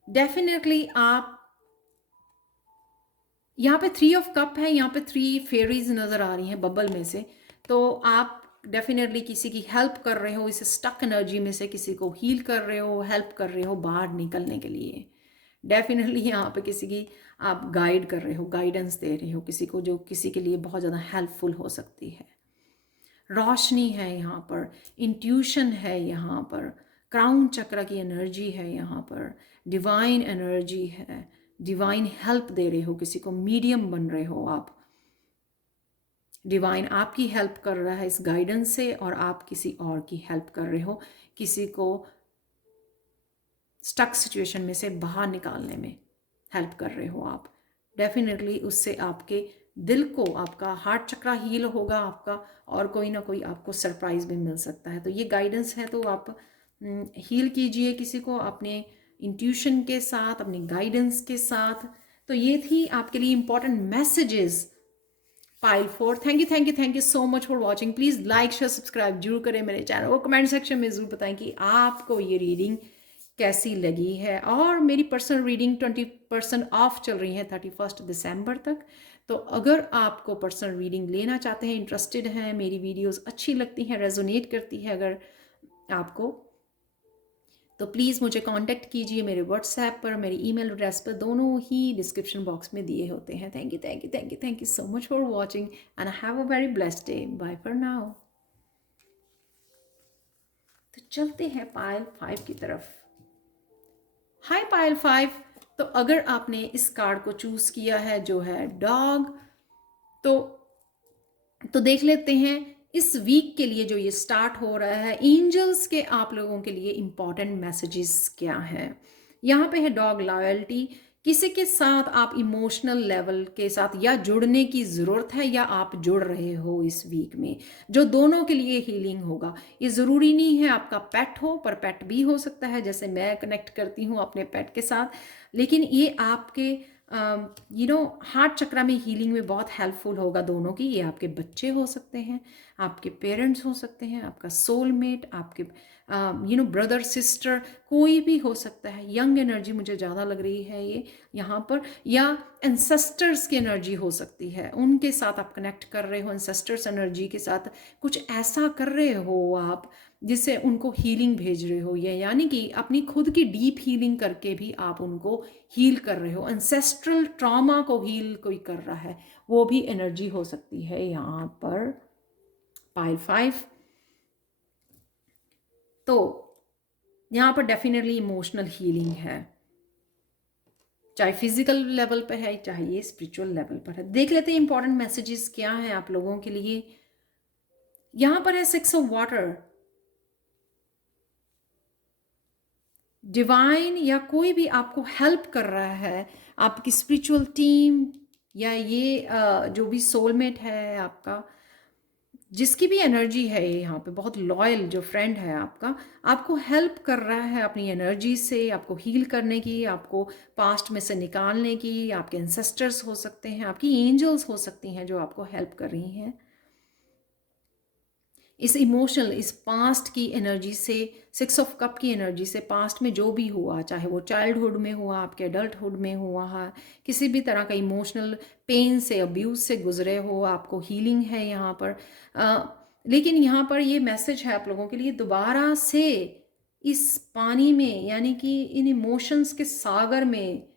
डेफिनेटली आप, यहाँ पे 3 ऑफ कप है, यहाँ पे 3 फेरीज नज़र आ रही हैं बबल में से। तो आप डेफिनेटली किसी की हेल्प कर रहे हो, इस स्टक एनर्जी में से किसी को हील कर रहे हो, हेल्प कर रहे हो बाहर निकलने के लिए। डेफिनेटली यहाँ पे किसी की आप गाइड कर रहे हो, गाइडेंस दे रहे हो किसी को, जो किसी के लिए बहुत ज़्यादा हेल्पफुल हो सकती है। रोशनी है यहाँ पर, इंट्यूशन है यहाँ पर, क्राउन चक्र की एनर्जी है यहाँ पर, डिवाइन एनर्जी है, डिवाइन हेल्प दे रहे हो किसी को, मीडियम बन रहे हो आप, डिवाइन आपकी हेल्प कर रहा है इस गाइडेंस से, और आप किसी और की हेल्प कर रहे हो, किसी को स्टक सिचुएशन में से बाहर निकालने में हेल्प कर रहे हो आप। डेफिनेटली उससे आपके दिल को, आपका हार्ट चक्रा हील होगा आपका, और कोई ना कोई आपको सरप्राइज भी मिल सकता है। तो ये गाइडेंस है, तो आप हील कीजिए किसी को अपने इंट्यूशन के साथ, अपनी गाइडेंस के साथ। तो ये थी आपके लिए important messages pile 4। Thank you so much for watching. Please like share subscribe जरूर करें मेरे चैनल को, कमेंट सेक्शन में ज़रूर बताएं कि आपको ये रीडिंग कैसी लगी है। और मेरी पर्सनल रीडिंग 20% ऑफ चल रही है 31 दिसंबर तक। तो अगर आपको पर्सनल रीडिंग लेना चाहते हैं, इंटरेस्टेड हैं, मेरी वीडियोस अच्छी लगती हैं, रेजोनेट करती है अगर आपको, तो प्लीज़ मुझे कांटेक्ट कीजिए मेरे व्हाट्सएप पर, मेरी ईमेल एड्रेस पर, दोनों ही डिस्क्रिप्शन बॉक्स में दिए होते हैं। Thank you so much for watching and have a very blessed day. Bye for now. तो चलते हैं पाइल 5 की तरफ। Hi pile 5। तो अगर आपने इस कार्ड को चूज किया है जो है डॉग, तो देख लेते हैं इस वीक के लिए जो ये स्टार्ट हो रहा है, एंजल्स के आप लोगों के लिए इंपॉर्टेंट मैसेजेस क्या हैं। यहाँ पे है डॉग लॉयल्टी। किसी के साथ आप इमोशनल लेवल के साथ या जुड़ने की ज़रूरत है, या आप जुड़ रहे हो इस वीक में, जो दोनों के लिए हीलिंग होगा। ये ज़रूरी नहीं है आपका पेट हो, पर पेट भी हो सकता है, जैसे मैं कनेक्ट करती हूँ अपने पेट के साथ। लेकिन ये आपके हार्ट चक्रा में हीलिंग में बहुत हेल्पफुल होगा दोनों की। ये आपके बच्चे हो सकते हैं, आपके पेरेंट्स हो सकते हैं, आपका सोलमेट, आपके ब्रदर सिस्टर, कोई भी हो सकता है। यंग एनर्जी मुझे ज़्यादा लग रही है ये यहाँ पर, या एंसेस्टर्स की एनर्जी हो सकती है, उनके साथ आप कनेक्ट कर रहे हो, एंसेस्टर्स एनर्जी के साथ कुछ ऐसा कर रहे हो आप जिससे उनको हीलिंग भेज रहे हो, ये यानी कि अपनी खुद की डीप हीलिंग करके भी आप उनको हील कर रहे हो। एंसेस्ट्रल ट्रॉमा को हील कोई कर रहा है, वो भी एनर्जी हो सकती है यहाँ पर पाइल 5। तो यहाँ पर डेफिनेटली इमोशनल हीलिंग है, चाहे फिजिकल लेवल पर है, चाहे ये स्पिरिचुअल लेवल पर है। देख लेते हैं इंपॉर्टेंट मैसेजेस क्या हैं आप लोगों के लिए। यहाँ पर है 6 ऑफ वाटर। डिवाइन या कोई भी आपको हेल्प कर रहा है, आपकी स्पिरिचुअल टीम, या ये जो भी सोलमेट है आपका, जिसकी भी एनर्जी है यहाँ पे, बहुत लॉयल जो फ्रेंड है आपका, आपको हेल्प कर रहा है अपनी एनर्जी से, आपको हील करने की, आपको पास्ट में से निकालने की। आपके एंसेस्टर्स हो सकते हैं, आपकी एंजल्स हो सकती हैं जो आपको हेल्प कर रही हैं इस इमोशनल, इस पास्ट की एनर्जी से, 6 ऑफ कप की एनर्जी से। पास्ट में जो भी हुआ, चाहे वो चाइल्डहुड में हुआ, आपके एडल्टहुड में हुआ है, किसी भी तरह का इमोशनल पेन से, अब्यूज़ से गुजरे हो, आपको हीलिंग है यहाँ पर। लेकिन यहाँ पर ये मैसेज है आप लोगों के लिए, दोबारा से इस पानी में, यानी कि इन इमोशंस के सागर में,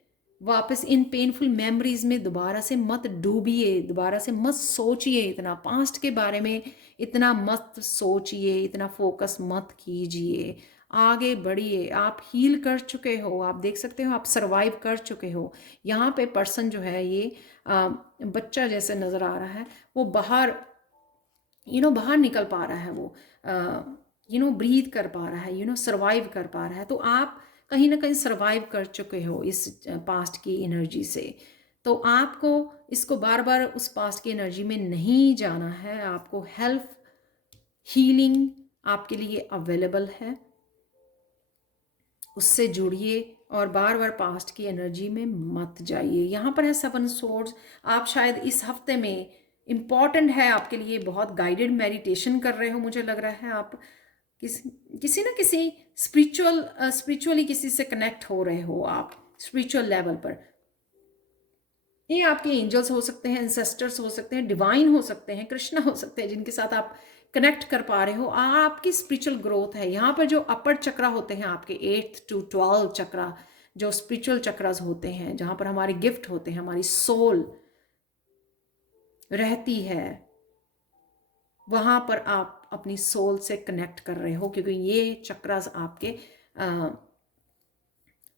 वापस इन पेनफुल मेमोरीज में दोबारा से मत डूबिए, दोबारा से मत सोचिए, इतना पास्ट के बारे में इतना मत सोचिए, इतना फोकस मत कीजिए, आगे बढ़िए। आप हील कर चुके हो, आप देख सकते हो, आप सरवाइव कर चुके हो। यहाँ पे पर्सन जो है ये बच्चा जैसे नज़र आ रहा है, वो बाहर बाहर निकल पा रहा है, वो ब्रीथ कर पा रहा है, सरवाइव कर पा रहा है। तो आप कहीं ना कहीं सरवाइव कर चुके हो इस पास्ट की एनर्जी से। तो आपको इसको बार बार उस पास्ट की एनर्जी में नहीं जाना है, आपको हेल्प, हीलिंग आपके लिए अवेलेबल है, उससे जुड़िए और बार बार पास्ट की एनर्जी में मत जाइए। यहाँ पर है 7 सोर्ड्स। आप शायद इस हफ्ते में इम्पॉर्टेंट है आपके लिए, बहुत गाइडेड मेडिटेशन कर रहे हो, मुझे लग रहा है आप किसी न किसी स्पिरिचुअली किसी से कनेक्ट हो रहे हो आप स्पिरिचुअल लेवल पर, ये आपके एंजल्स हो सकते हैं, एंसेस्टर्स हो सकते हैं, डिवाइन हो सकते हैं, कृष्णा हो सकते हैं, जिनके साथ आप कनेक्ट कर पा रहे हो, आपकी स्पिरिचुअल ग्रोथ है। यहाँ पर जो अपर चक्रा होते हैं आपके 8th to 12 चक्रा, जो स्पिरिचुअल चक्रास होते हैं, जहाँ पर हमारे गिफ्ट होते हैं, हमारी सोल रहती है, वहाँ पर आप अपनी सोल से कनेक्ट कर रहे हो, क्योंकि ये चक्रास आपके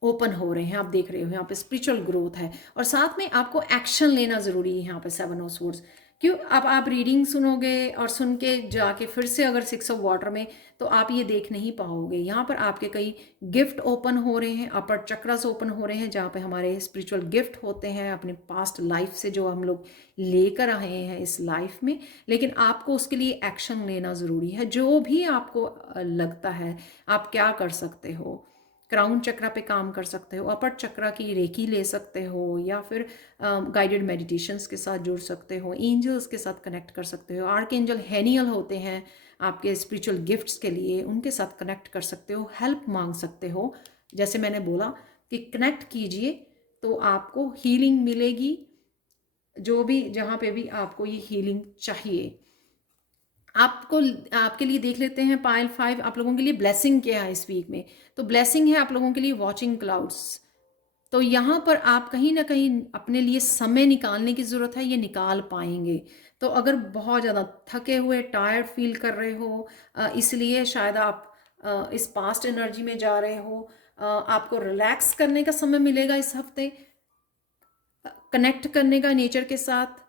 ओपन हो रहे हैं। आप देख रहे हो यहाँ पे स्पिरिचुअल ग्रोथ है, और साथ में आपको एक्शन लेना ज़रूरी है यहाँ पे 7 ऑफ स्वॉर्ड्स। क्यों? अब आप रीडिंग सुनोगे और सुन के जाके फिर से अगर 6 ऑफ वाटर में, तो आप ये देख नहीं पाओगे। यहाँ पर आपके कई गिफ्ट ओपन हो रहे हैं, अपर चक्रास ओपन हो रहे हैं, जहाँ पे हमारे स्पिरिचुअल गिफ्ट होते हैं अपने पास्ट लाइफ से, जो हम लोग लेकर आए हैं इस लाइफ में। लेकिन आपको उसके लिए एक्शन लेना ज़रूरी है। जो भी आपको लगता है आप क्या कर सकते हो, क्राउन चक्रा पे काम कर सकते हो, अपर चक्रा की रेकी ले सकते हो, या फिर गाइडेड मेडिटेशंस के साथ जुड़ सकते हो, एंजल्स के साथ कनेक्ट कर सकते हो। आर्क एंजल हेनियल होते हैं आपके स्पिरिचुअल गिफ्ट्स के लिए, उनके साथ कनेक्ट कर सकते हो, हेल्प मांग सकते हो। जैसे मैंने बोला कि कनेक्ट कीजिए तो आपको हीलिंग मिलेगी, जो भी जहाँ पे भी आपको ये हीलिंग चाहिए। आपको आपके लिए देख लेते हैं पाइल 5 आप लोगों के लिए ब्लेसिंग क्या है इस वीक में। तो ब्लेसिंग है आप लोगों के लिए वॉचिंग क्लाउड्स। तो यहाँ पर आप कहीं ना कहीं अपने लिए समय निकालने की ज़रूरत है, ये निकाल पाएंगे। तो अगर बहुत ज़्यादा थके हुए टायर्ड फील कर रहे हो, इसलिए शायद आप इस पास्ट एनर्जी में जा रहे हो, आपको रिलैक्स करने का समय मिलेगा इस हफ्ते, कनेक्ट करने का नेचर के साथ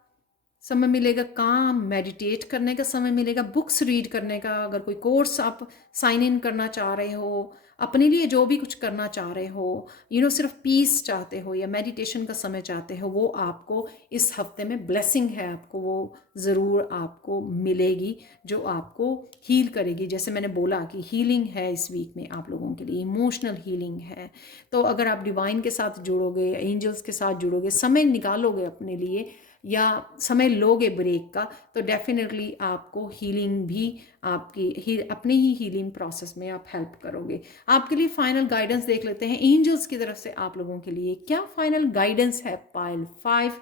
समय मिलेगा, काम मेडिटेट करने का समय मिलेगा, बुक्स रीड करने का, अगर कोई कोर्स आप साइन इन करना चाह रहे हो, अपने लिए जो भी कुछ करना चाह रहे हो, सिर्फ पीस चाहते हो या मेडिटेशन का समय चाहते हो, वो आपको इस हफ्ते में ब्लेसिंग है, आपको वो ज़रूर आपको मिलेगी, जो आपको हील करेगी। जैसे मैंने बोला कि हीलिंग है इस वीक में आप लोगों के लिए, इमोशनल हीलिंग है। तो अगर आप डिवाइन के साथ जुड़ोगे, एंजल्स के साथ जुड़ोगे, समय निकालोगे अपने लिए, या समय लोगे ब्रेक का, तो डेफिनेटली आपको हीलिंग भी अपने ही हीलिंग प्रोसेस में आप हेल्प करोगे। आपके लिए फाइनल गाइडेंस देख लेते हैं एंजल्स की तरफ से आप लोगों के लिए क्या फाइनल गाइडेंस है। पाइल 5,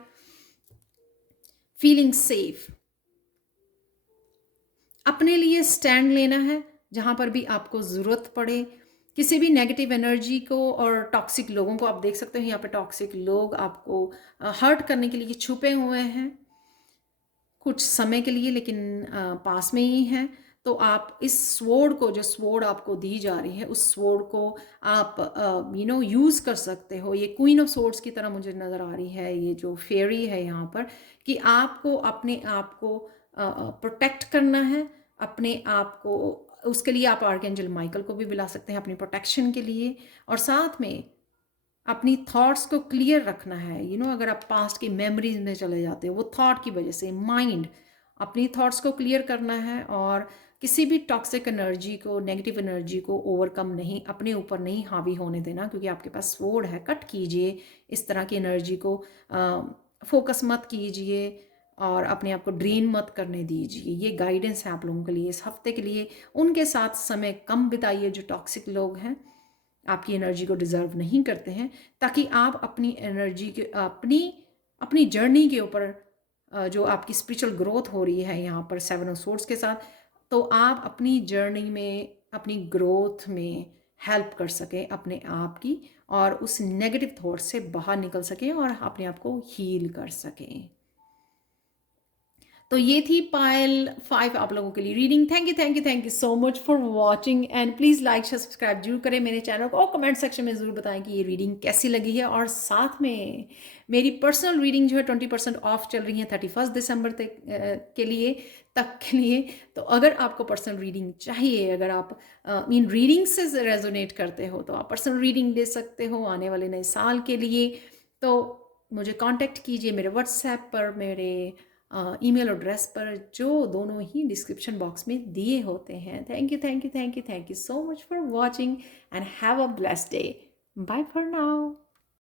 फीलिंग सेफ, अपने लिए स्टैंड लेना है जहां पर भी आपको ज़रूरत पड़े। किसी भी नेगेटिव एनर्जी को और टॉक्सिक लोगों को आप देख सकते हो, यहाँ पे टॉक्सिक लोग आपको हर्ट करने के लिए छुपे हुए हैं कुछ समय के लिए, लेकिन पास में ही हैं। तो आप इस स्वॉर्ड को, जो स्वॉर्ड आपको दी जा रही है, उस स्वॉर्ड को आप यूज़ कर सकते हो। ये क्वीन ऑफ स्वॉर्ड्स की तरह मुझे नज़र आ रही है, ये जो फेरी है यहाँ पर, कि आपको अपने आप को प्रोटेक्ट करना है, अपने आप को। उसके लिए आप आर्कएंजल माइकल को भी बुला सकते हैं अपनी प्रोटेक्शन के लिए, और साथ में अपनी थॉट्स को क्लियर रखना है। अगर आप पास्ट की मेमोरीज में चले जाते हो, वो थॉट की वजह से, माइंड, अपनी थॉट्स को क्लियर करना है, और किसी भी टॉक्सिक एनर्जी को, नेगेटिव एनर्जी को ओवरकम नहीं, अपने ऊपर नहीं हावी होने देना, क्योंकि आपके पास स्वॉर्ड है। कट कीजिए इस तरह की एनर्जी को, फोकस मत कीजिए और अपने आप को ड्रेन मत करने दीजिए। ये गाइडेंस है आप लोगों के लिए इस हफ्ते के लिए। उनके साथ समय कम बिताइए जो टॉक्सिक लोग हैं, आपकी एनर्जी को डिज़र्व नहीं करते हैं, ताकि आप अपनी एनर्जी के, अपनी जर्नी के ऊपर, जो आपकी स्पिरिचुअल ग्रोथ हो रही है यहाँ पर 7 ऑफ स्वॉर्ड्स के साथ, तो आप अपनी जर्नी में, अपनी ग्रोथ में हेल्प कर सकें अपने आप की, और उस नेगेटिव थॉट से बाहर निकल सकें और अपने आप को हील कर सकें। तो ये थी पायल 5 आप लोगों के लिए reading. Thank you so much for watching, and please like share subscribe जरूर करें मेरे चैनल को, और कमेंट सेक्शन में ज़रूर बताएं कि ये रीडिंग कैसी लगी है। और साथ में मेरी पर्सनल रीडिंग जो है 20% ऑफ चल रही है 31 दिसंबर तक के लिए। तो अगर आपको पर्सनल रीडिंग चाहिए, अगर आप इन रीडिंग से रेजोनेट करते हो, तो आप पर्सनल रीडिंग ले सकते हो आने वाले नए साल के लिए। तो मुझे कांटेक्ट कीजिए मेरे व्हाट्सएप पर, मेरे ईमेल एड्रेस पर, जो दोनों ही डिस्क्रिप्शन बॉक्स में दिए होते हैं। Thank you so much for watching, and have a blessed day. Bye for now.